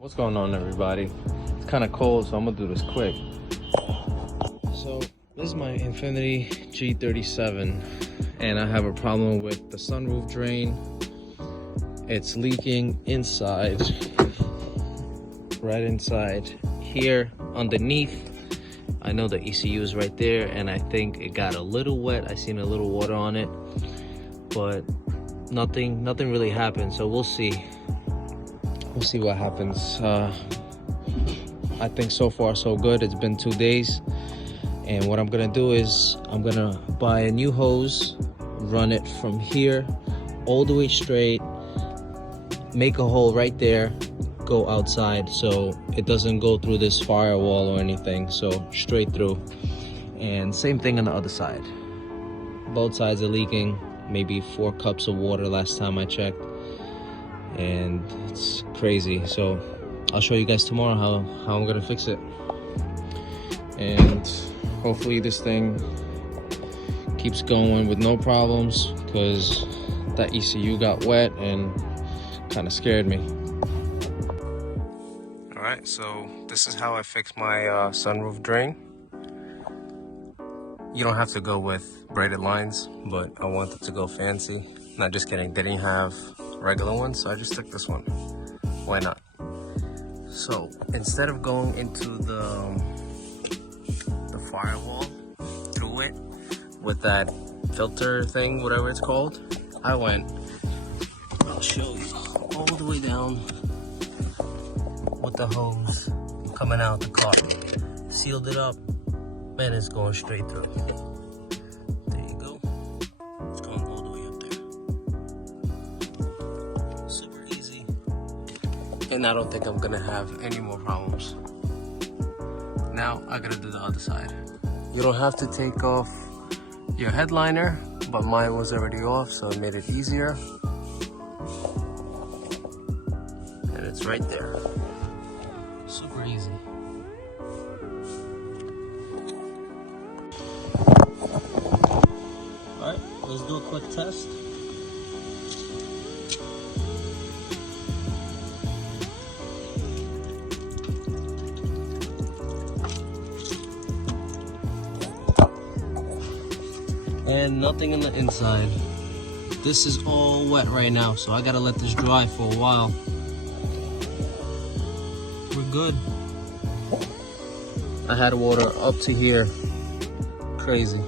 What's going on, everybody? It's kind of cold, so I'm gonna do this quick. So this is my Infiniti G37 and I have a problem with the sunroof drain. It's leaking inside, right inside here underneath. I know the ECU is right there, and I think it got a little wet. I seen a little water on it, but nothing really happened. So we'll see what happens. I think so far so good. It's been 2 days, and what I'm gonna do is I'm gonna buy a new hose, run it from here all the way straight, make a hole right there, go outside so it doesn't go through this firewall or anything, so straight through. And same thing on the other side. Both sides are leaking, maybe 4 cups of water last time I checked, and it's crazy. So I'll show you guys tomorrow how I'm gonna fix it, and hopefully this thing keeps going with no problems, because that ECU got wet and kind of scared me. All right, so this is how I fix my sunroof drain. You don't have to go with braided lines, but I wanted to go fancy. Not just kidding, they didn't have regular ones, so I just took this one. Why not? So instead of going into the firewall through it with that filter thing, whatever it's called, I'll show you, all the way down with the hose coming out the car, sealed it up, and it's going straight through. There you go. It's going all the way up there. Super easy. And I don't think I'm gonna have any more problems. Now I gotta do the other side. You don't have to take off your headliner, but mine was already off, so it made it easier. And it's right there. Super easy. Alright, let's do a quick test. And nothing in the inside. This is all wet right now, so I gotta let this dry for a while. We're good. I had water up to here. Crazy.